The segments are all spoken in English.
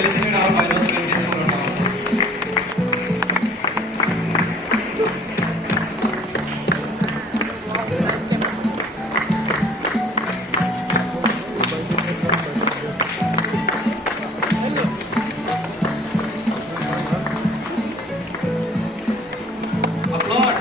felicitating our final students for announcements. Applaud.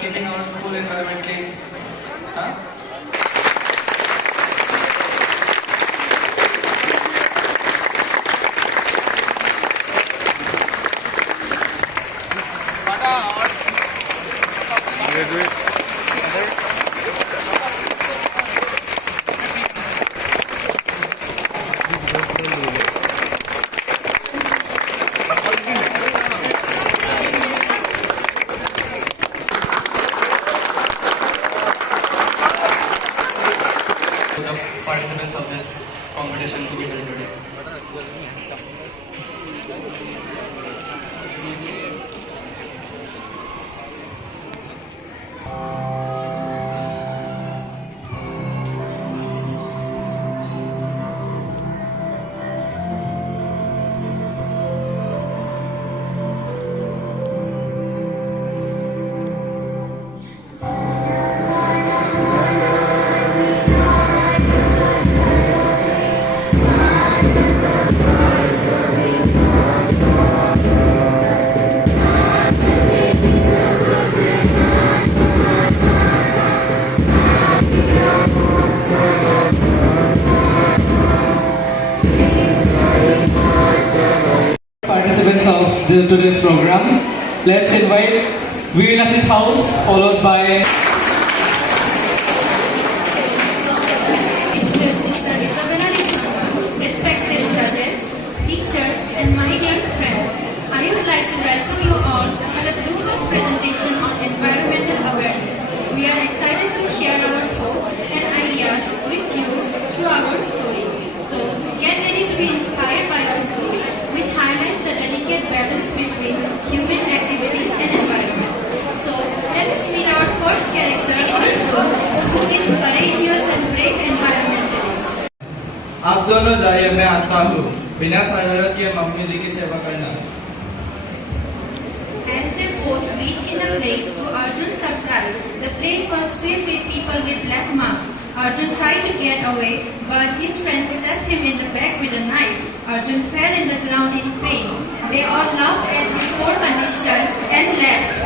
Keeping our school environment clean. Huh? The participants of this competition to be held today. Participants of today's program, let's invite Veer Nasit House, followed by respected judges, teachers, and my dear friends. I would like to welcome you all to the Blue Books presentation on environmental awareness. We are excited to share our thoughts and ideas with you through our story. So get ready to be inspired by our story, which highlights the delicate balance between human activities and environment. So let us meet our first character, Arjun, who is courageous and brave environmentalist. आप दोनों जाइए, मैं आता हूँ। बिना शरारत के mummy जी की सेवा करना। As they both reached in a race, to Arjun's surprise, the place was filled with people with black marks. Arjun tried to get away, but his friend stabbed him in the back with a knife. Arjun fell in the ground in pain. They all laughed at his poor condition and left.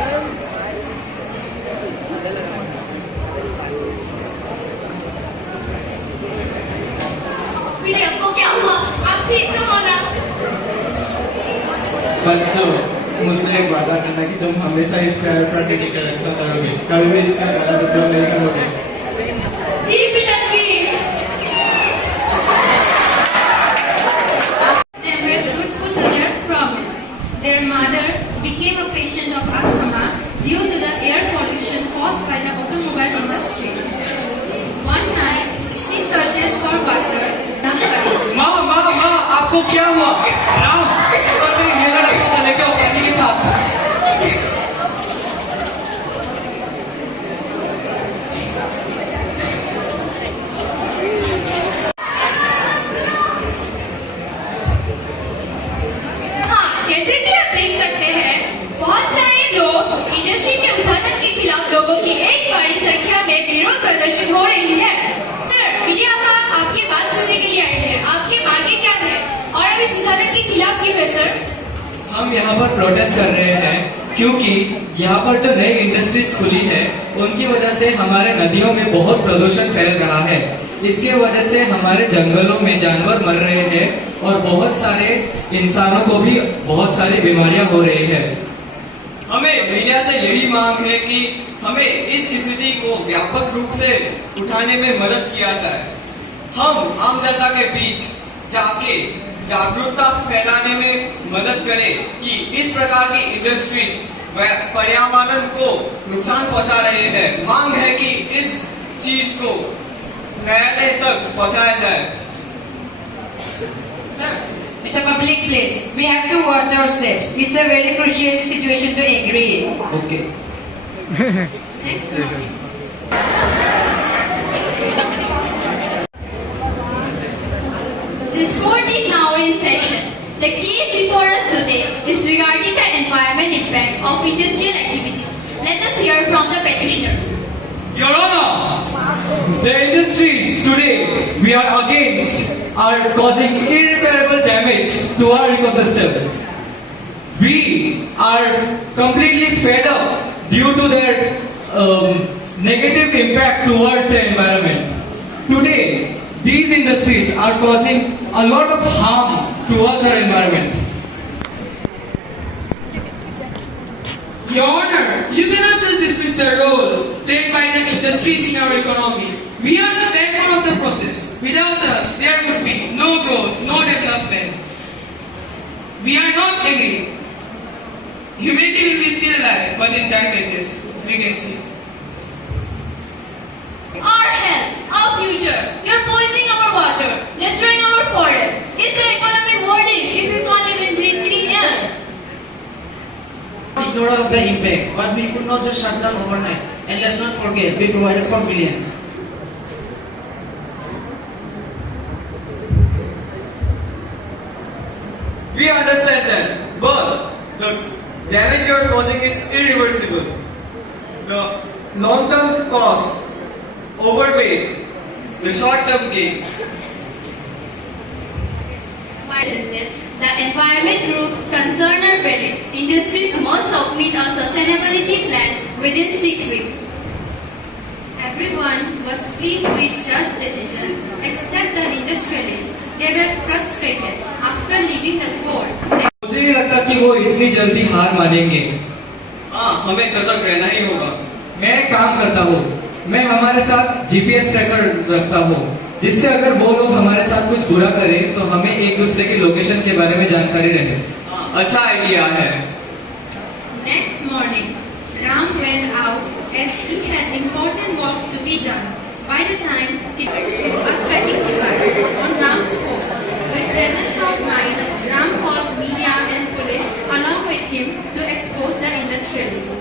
विनय, आपको क्या हुआ? आप ठीक तो हो ना? बच्चों, मुझसे एक वादा करना कि तुम हमेशा इस प्यार प्रकृति की रक्षा करोगे, कभी भी इसका गलत उपयोग नहीं करोगे। जी पिताजी। They were truthful to their promise. Their mother became a patient of asthma due to the air pollution caused by the automobile industry. One night, she searches for water. माँ, आपको क्या हुआ? राम, मेरा डॉक्टर लेके आओ पानी के साथ। हाँ, जैसे कि आप देख सकते हैं, बहुत सारे लोग इंडस्ट्री के उत्पादन के खिलाफ लोगों की एक बड़ी संख्या में विरोध प्रदर्शन हो रही है। सर, मीडिया आपकी बात सुनने के लिए आई है। आपके मांगे क्या है और अब इस उत्पादन के खिलाफ क्यों है सर? हम यहाँ पर प्रोटेस्ट कर रहे हैं क्योंकि यहाँ पर जो नई इंडस्ट्रीज खुली है उनकी वजह से हमारे नदियों में बहुत प्रदूषण फैल रहा है। इसके वजह से हमारे जंगलों में जानवर मर रहे हैं और बहुत सारे इंसानों को भी बहुत सारी बीमारियां हो रही है। हमें मीडिया से यही मांग है कि हमें इस स्थिति को व्यापक रूप से उठाने में मदद किया जाए। हम आम जनता के बीच जाके जागरूकता फैलाने में मदद करें कि इस प्रकार की इंडस्ट्रीज पर्यावरण को नुकसान पहुंचा रहे हैं। मांग है कि इस चीज को न्यायालय तक पहुंचाया जाए। Sir, it's a public place. We have to watch our steps. It's a very crucial situation to agree. Okay. Next morning. This court is now in session. The case before us today is regarding the environment impact of industrial activities. Let us hear from the petitioner. Your Honor, the industries today we are against are causing irreparable damage to our ecosystem. We are completely fed up due to their negative impact towards the environment. Today, these industries are causing a lot of harm towards our environment. Your Honor, you cannot just dismiss the role played by the industries in our economy. We are the backbone of the process. Without us, there would be no growth, no development. We are not agree. Humanity will be still alive, but in dark ages, we can see. Our health, our future, you're polluting our water, destroying our forest. Is the economy worthy if you can't even breathe clean air? Ignorant of the impact, but we could not just shut down overnight. And let's not forget, we provided for millions. We understand that, but the damage you are causing is irreversible. The long-term cost overweigh the short-term gain. The environment groups concerned are valid. Industries must submit a sustainability plan within 6 weeks. Everyone was pleased with just decision except the industrialists. They were frustrated after leaving the court. मुझे नहीं लगता कि वो इतनी जल्दी हार मानेंगे। हाँ, हमें सतर्क रहना ही होगा। मैं एक काम करता हूँ, मैं हमारे साथ जीपीएस ट्रैकर रखता हूँ, जिससे अगर वो लोग हमारे साथ कुछ बुरा करें तो हमें एक दूसरे के लोकेशन के बारे में जानकारी रहे। अच्छा आइडिया है। Next morning, Ram went out as he had important work to be done. By the time he went through a tracking device on Ram's phone, with presence of mind, Ram called media and police along with him to expose the industrialists.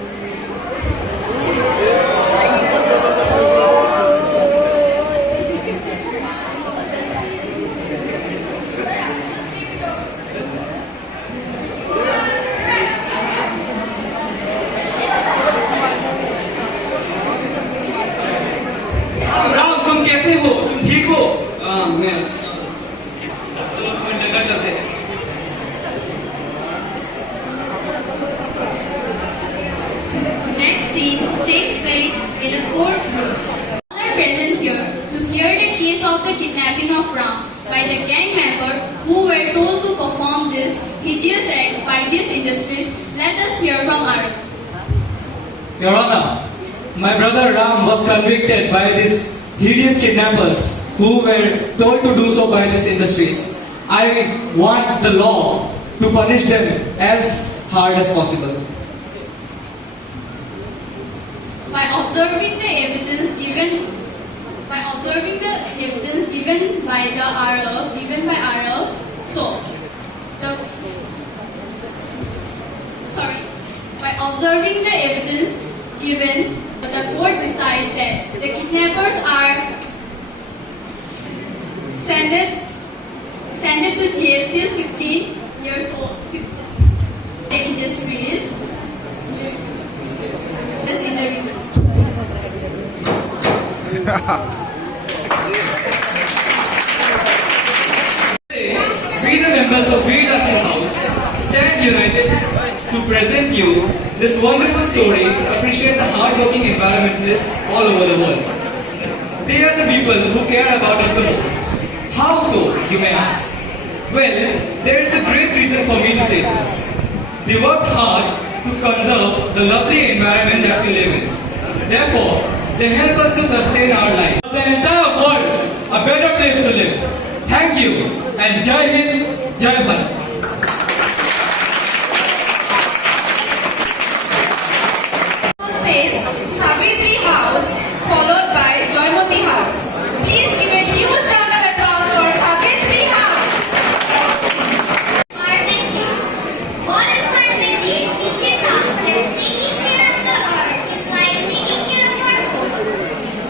Ram, तुम कैसे हो? तुम ठीक हो? हाँ, मैं अच्छा। चलो फिर नगर चलते हैं। Next scene takes place in a courtroom. All are present here to hear the case of the kidnapping of Ram by the gang members who were told to perform this hideous act by these industries. Let us hear from Arif. Your Honor, my brother Ram was convicted by these hideous kidnappers who were told to do so by these industries. I want the law to punish them as hard as possible. By observing the evidence given by RF, by observing the evidence given, the court decided that the kidnappers are sent to jail till 15 years old. The industries is in the region. We the members of Veer Russell House stand united to present you this wonderful story to appreciate the hard-working environmentalists all over the world. They are the people who care about us the most. How so, you may ask? Well, there is a great reason for me to say so. They worked hard to conserve the lovely environment that we live in. Therefore, They help us to sustain our life. The entire world a better place to live. Thank you and Jai Hind, Jai Bharat. Says Savitri House, followed by Joymoti House. Please give a huge round of applause for Savitri House. Modern perspective teaches us that taking care of the earth is like taking care of our home.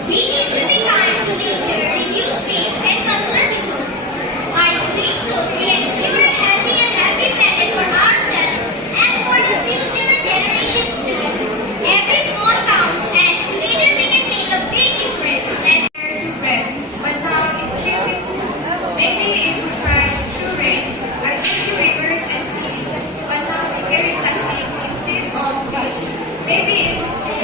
We need to be kind to nature, reduce waste, and conserve resources. By doing so, we ensure a healthy and happy planet for ourselves and for the future generations to come. Every small counts, and together we can make a big difference. To bread, but now it's really smooth. Maybe it would cry through rain. I took to rivers and seas, but now we carry plastics instead of fish. Maybe it would say,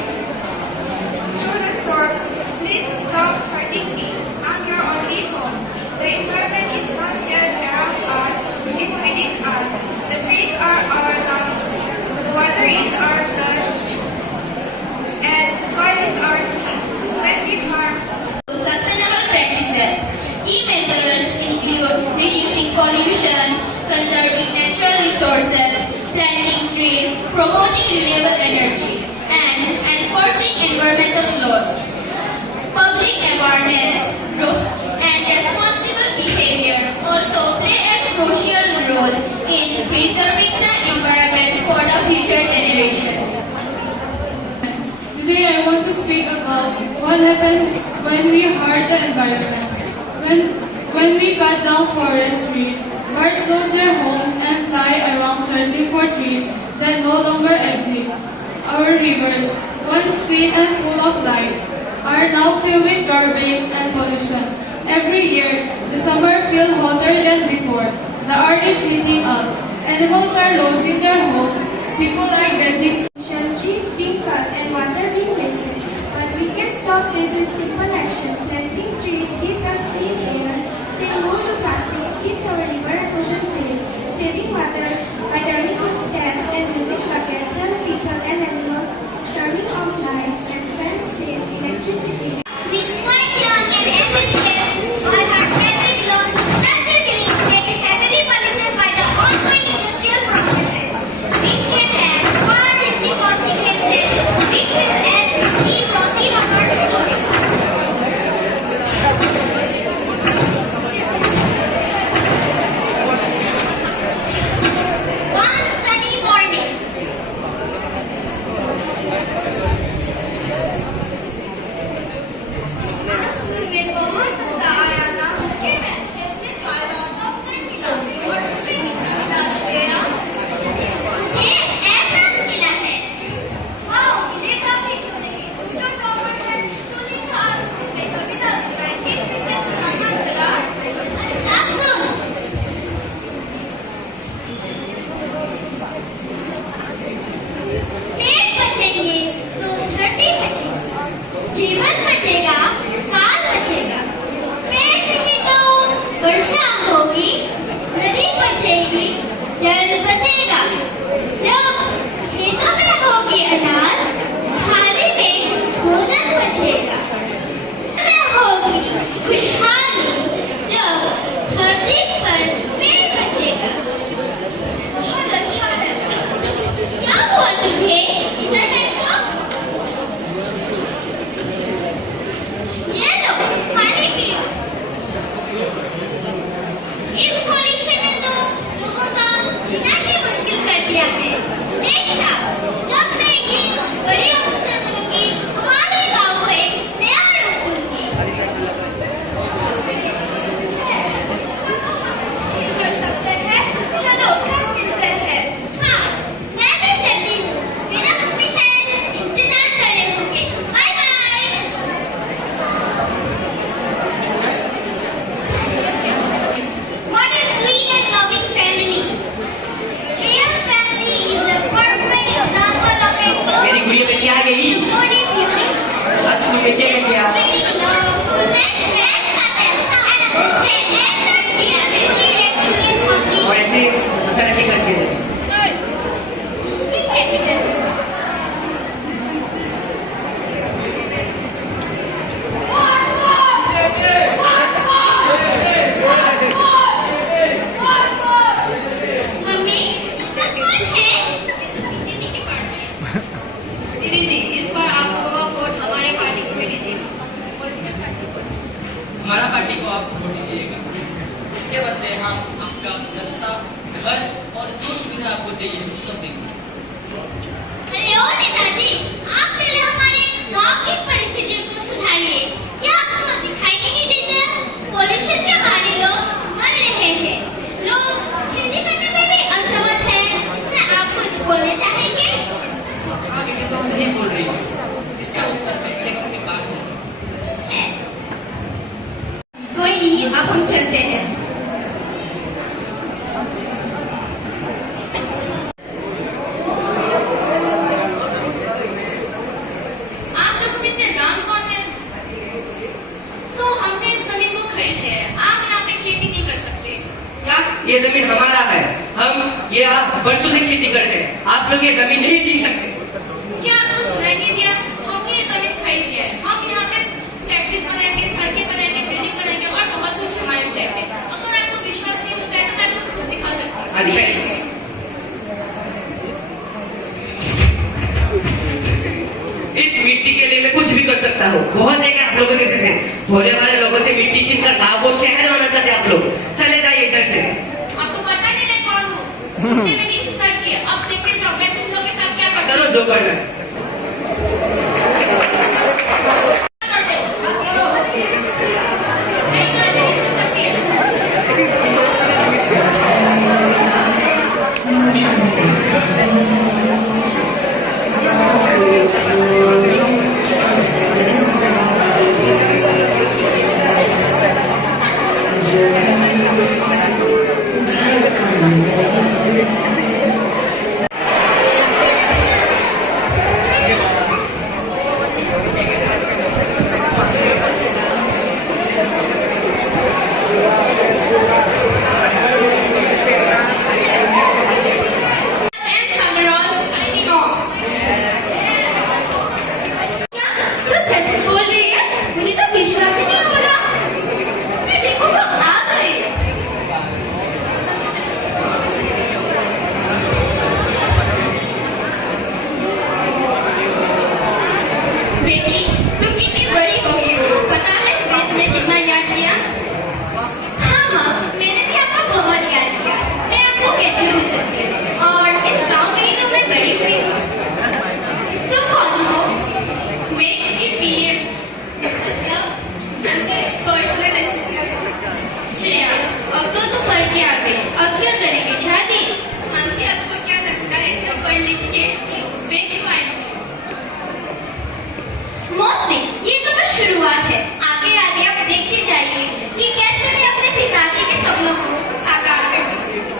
through the storm, please stop hurting me. I'm your only home. The environment is not just around us, it's within us. The trees are our lungs. The water is our blood. And the soil is our skin. When we harm Sustainable practices. Key measures include reducing pollution, conserving natural resources, planting trees, promoting renewable energy, and enforcing environmental laws. Public awareness and responsible behavior also play a crucial role in preserving the environment for the future generation. Today I want to speak about what happened when we hurt the environment. When we cut down forest trees, birds lose their homes and fly around searching for trees that no longer exist. Our rivers, once clean and full of life, are now filled with garbage and pollution. Every year, the summer feels hotter than before. The earth is heating up. Animals are losing their homes. People are getting trees being cut and water being wasted. But we can stop this with simple action. Planting trees gives us clean air. Saying no to plastics keeps our river and ocean safe. Saving water by turning off taps and using buckets help people and animals. Turning off lights and fans saves electricity. This quite young and ambitious, while her family belongs to such a village that is heavily polluted by the ongoing industrial processes, which can have far-reaching consequences, which will as we see proceed on her story. One sunny morning, मुझे एहसास मिला है। वाह, मिलेगा भी क्यों नहीं? तू जो चौपड़ है, तूने जो आज स्कूल में कविता सुनाई थी, फिर से सुनाना जरा। अच्छा सुन। पेड़ बचेंगे तो धरती बचेगी, जीवन बचेगा, काल बचेगा। पेड़ नहीं तो वर्षा होगी, नदी बचेगी, जल बचेगा। जब खेतों में होगी अनाज, थाली में भोजन बचेगा। में होगी खुशहाली, जब धरती पर पेड़ बचेगा। बहुत अच्छा है। क्या हुआ तुम्हें? इधर बैठो। ये लो, पानी पियो। इस पॉल्यूशन ने तो लोगों का जीना ही मुश्किल कर दिया है। देखना, जब मैं एक दिन बड़ी ऑफिसर बनूंगी, हमारे गांव को एक नया रूप दूंगी। कर सकते हैं, चलो घर मिलते हैं। हाँ, मैं भी चलती हूँ। मेरा मम्मी शायद इंतजार कर रहे होंगे। Bye bye. What a sweet and loving family. Shreya's family is a perfect example of a मेरी गुड़िया बेटी आ गई। इसके बदले हम आपका रास्ता, घर और जो सुविधा आपको चाहिए वो सब देंगे। हेलो नेताजी, आप पहले हमारे गांव की परिस्थितियों को सुधारिए। क्या आपको दिखाई नहीं देता? पॉल्यूशन के मारे लोग मर रहे हैं, लोग खेती करने में भी असमर्थ हैं। इसमें आप कुछ बोलना चाहेंगे? आप एकदम सही बोल रही हैं। इसका उत्तर मैं इलेक्शन के बाद दूंगा। कोई नहीं, अब हम चलते हैं। आप लोगों में से राम कौन है? हमने इस जमीन को खरीद लिया है। आप यहाँ पे खेती नहीं कर सकते। क्या ये जमीन हमारा है? हम ये आप बरसों से खेती करते हैं, आप लोग ये जमीन नहीं छीन सकते। क्या आपको सुनाई नहीं दिया? हमने ये जमीन खरीद लिया है। हम यहाँ पे फैक्ट्रीज बनाएंगे, सड़कें बनाएंगे, बिल्डिंग बनाएंगे और बहुत कुछ हमारे प्लान है। अगर आपको विश्वास नहीं होता है तो मैं आपको खुद दिखा सकती हूँ। इस मिट्टी के लिए मैं कुछ भी कर सकता हूँ। बहुत है आप लोगों के जैसे भोले वाले लोगों से मिट्टी छीनकर गाँव को शहर बनाना चाहते हैं आप लोग। चले जाइए इधर से। आपको पता नहीं मैं कौन हूँ? तुमने मेरी हिंसा की है। अब देखते जाओ मैं तुम लोग के साथ क्या करती चलो हूँ। जो करना है। नहीं करने की सुन सकती है। And Samaron signing off. क्या तू सच बोल रही है? मुझे तो विश्वास ही नहीं हो रहा। मैं देखो वो आ गए। बेटी, तुम कितनी बड़ी हो गई हो। पता है मैं तुम्हें कितना याद किया? हाँ माँ, मैंने भी आपको बहुत याद किया। मैं आपको कैसे भूल सकती हूँ? और इस गांव में ही तो मैं बड़ी हुई। तुम कौन हो? मैं एक पीएम, मतलब पर्सनल असिस्टेंट। श्रेया, अब तो तुम पढ़ के आ गई, अब क्या करेंगे? शादी? मानसी, आपको क्या लगता है कि पढ़ लिख के वे क्यों आए? मौसी, ये तो बस शुरुआत है। आगे आगे आप देखते जाइए कि कैसे मैं अपने पिताजी के सपनों को साकार करती हूँ।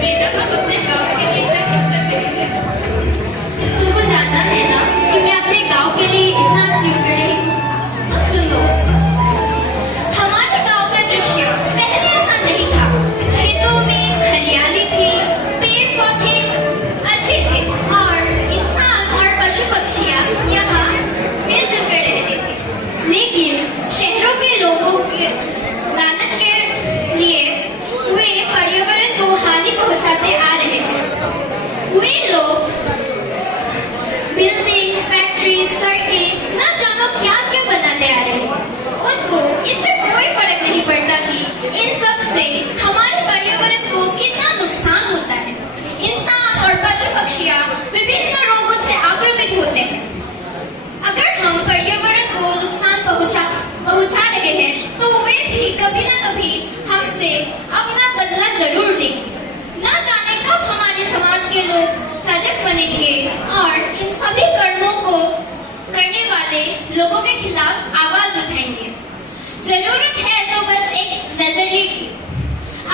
बेटा, तुम अपने गाँव के लिए इतना क्यों कर रही है? तुमको जानना है ना कि मैं अपने गाँव के लिए इतना क्यों कर रही हूँ? तो सुनो, हमारे गाँव का दृश्य पहले ऐसा नहीं था। खेतों में हरियाली थी, पेड़ पौधे अच्छे थे और इंसान और पशु पक्षियाँ यहाँ मिलजुल कर रहते थे। लेकिन शहरों के लोगों के लालच के लिए वे पर्यावरण को हानि पहुंचाते आ रहे हैं। वे लोग बिल्डिंग्स, फैक्ट्रीज, सड़कें न जानो क्या क्या बनाते आ रहे हैं। उनको इससे कोई फर्क नहीं पड़ता कि इन सब से हमारे पर्यावरण को कितना नुकसान होता है। इंसान और पशु पक्षियाँ विभिन्न रोगों से आक्रामित होते हैं। अगर हम पर्यावरण को नुकसान पहुंचा रहे हैं तो वे भी कभी न कभी हमसे अपना बदला जरूर लेंगे। न जाने कब हमारे समाज के लोग सजग बनेंगे और इन सभी कर्मों को करने वाले लोगों के खिलाफ आवाज उठाएंगे। जरूरत है तो बस एक नजरिए की।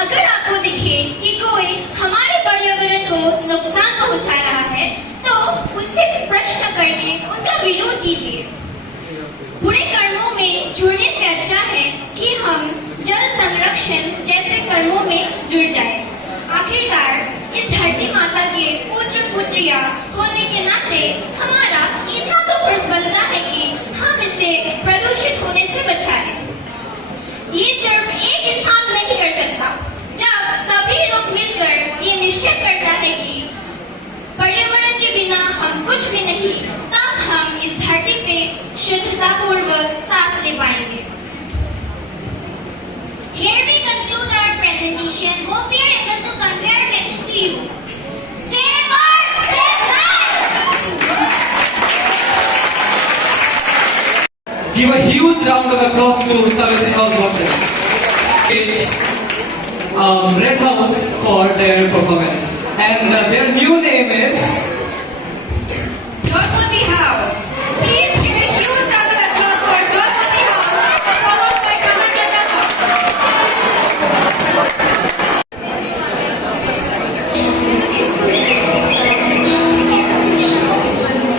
अगर आपको दिखे कि कोई हमारे पर्यावरण को नुकसान पहुंचा रहा है तो उनसे प्रश्न करके उनका विरोध कीजिए। बुरे कर्मों में जुड़ने से अच्छा है कि हम जल संरक्षण जैसे कर्मों में जुड़ जाएं। आखिरकार इस धरती माता के पुत्र पुत्रियां होने के नाते हमारा इतना तो फर्ज बनता है कि हम इसे प्रदूषित होने से बचाएं। ये सिर्फ एक इंसान नहीं कर सकता। जब सभी लोग मिलकर ये निश्चय करता है कि पर्यावरण के बिना हम कुछ भी नहीं, तब हम इस धरती पे शुद्धता पूर्वक सांस ले पाएंगे। Here we conclude our presentation. Hope we are able to convey our message to you. Save Earth, save life! Give a huge round of applause to Savitri House once again. Red House for their performance. And their new name is Jodhpuri House. Please give a huge round of applause for Jodhpuri House, followed by Karnataka House.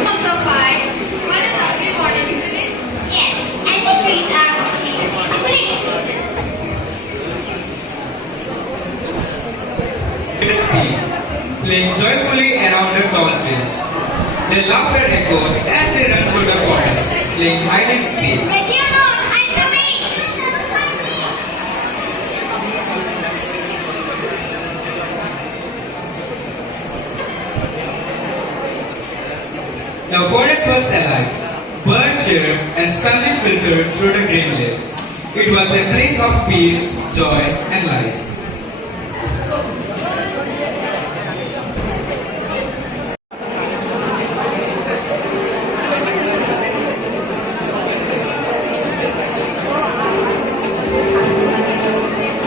Also fine. What is our recording today? Yes, and the trees are here. Please. The sea, playing joyfully around the tall trees. Their laughter echoed as they ran through the forest, playing hide and seek. Ready or not, I'm coming. The forest was alive. Birds chirped and sunlight filtered through the green leaves. It was a place of peace, joy, and life.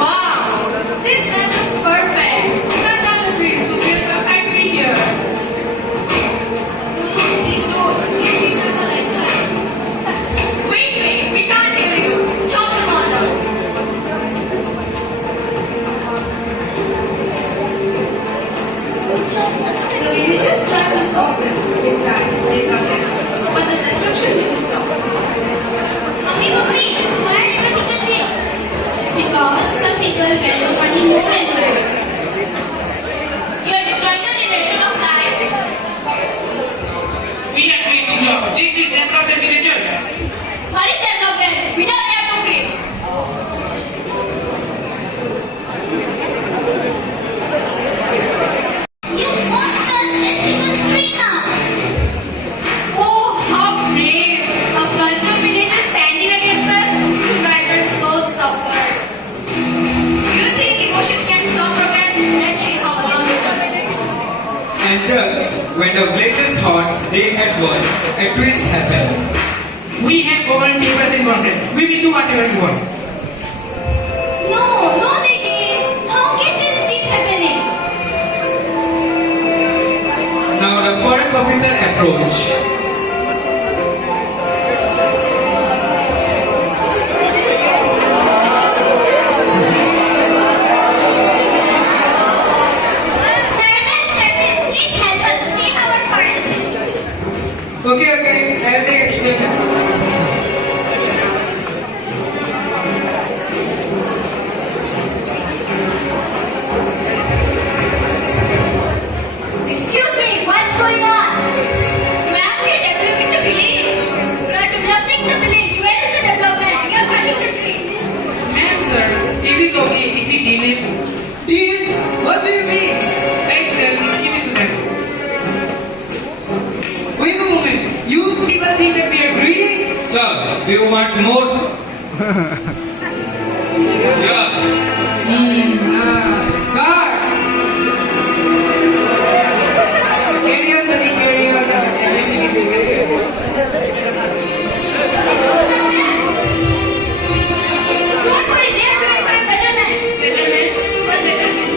Wow, this land looks perfect. Cut down the trees to build a factory here. No, please don't. These trees are for lifetime. Wait, we can't hear you. Chop them all down. The villagers try to stop them. They cry, they protest, but the destruction didn't stop. Mummy, why are you cutting the tree? Because some people value money more than life. You are destroying the generation of life. We are creating jobs. This is development villagers. What is development? We don't have to create. You won't touch a single tree now. Oh, how brave! A bunch of villagers standing against us? You guys are so stubborn. You think emotions can stop progress? Let's see how long it does. And just when the villagers thought they had won, a twist happened. We have gold papers and content. We will do whatever we want. No, they didn't. How can this keep happening? Now the forest officer approached. Sir, please help us save our forest. Okay, I'll take extra effort. Excuse me, what's going on? Ma'am, we are developing the village. You are developing the village. Where is the development? We are cutting the trees. Ma'am, sir, is it okay if we deal it? Deal? What do you mean? Guys, sir, give it to them. Wait a moment. You people think that we are greedy? Sir, do you want more? Yeah. Guard! Carry on, buddy, carry on. Everything is taken care of. Don't worry, they are doing for betterment. Betterment? What betterment?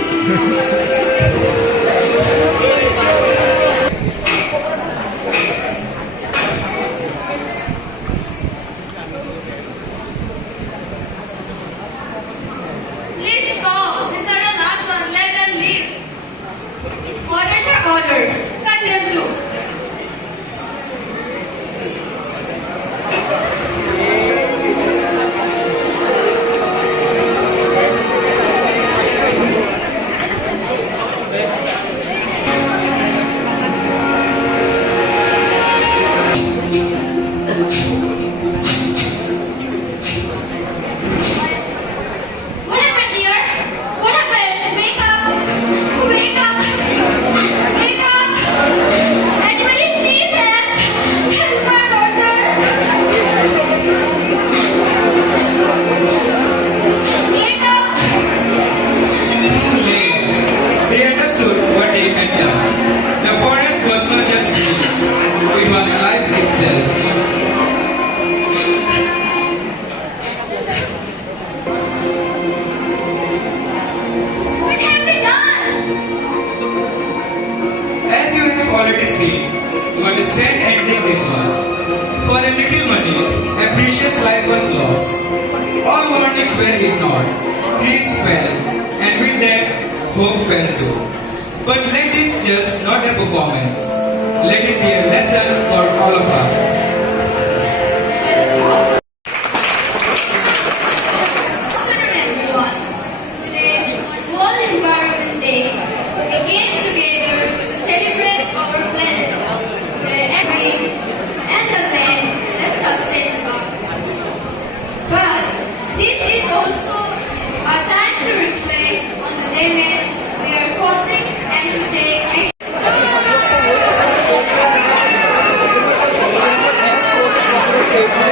life itself. What have we done? As you have already seen, what a sad ending this was. For a little money, a precious life was lost. All warnings were ignored. Trees fell, and with them, hope fell too. But let this just not a performance. Let it be a lesson for all of us. Afternoon, everyone. Today, on World Environment Day, we came together to celebrate our planet, the air, and the land that sustains us. But this is also a time to reflect on the damage we are causing and to take action.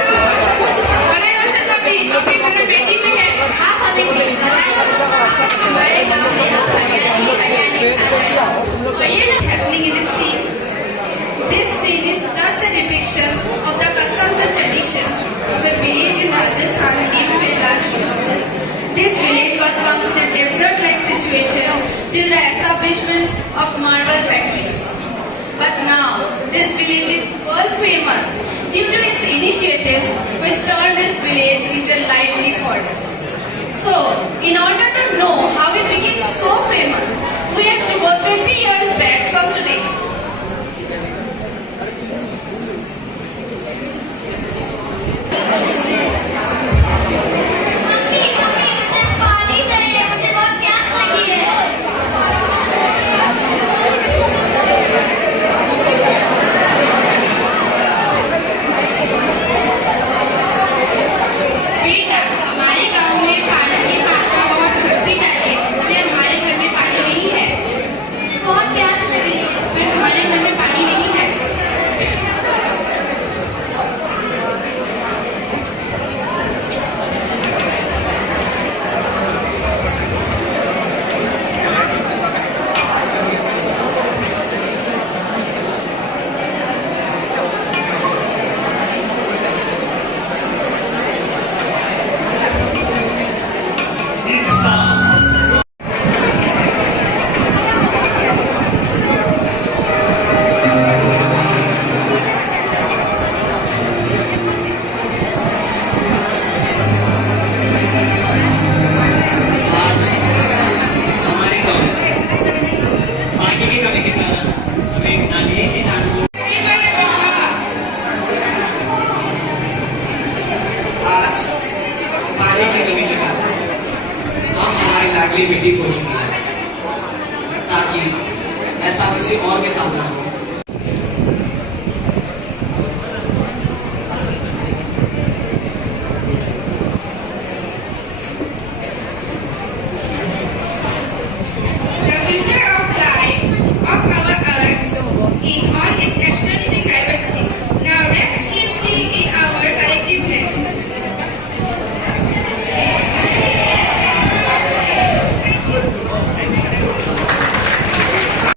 बड़े रोशन मोदी अपनी घर बेटी में है आप हमें ठीक बताएं हमारे गांव में अब हरियाली ही हरियाली छा जाए What is happening in this scene? This scene is just a depiction of the customs and traditions of a village in Rajasthan in Midland. This village was once in a desert-like situation till the establishment of marble factories. But now, this village is world famous due to its initiatives which turned this village into a lively forest. So, in order to know how it became so famous, we have to go 20 years back from today.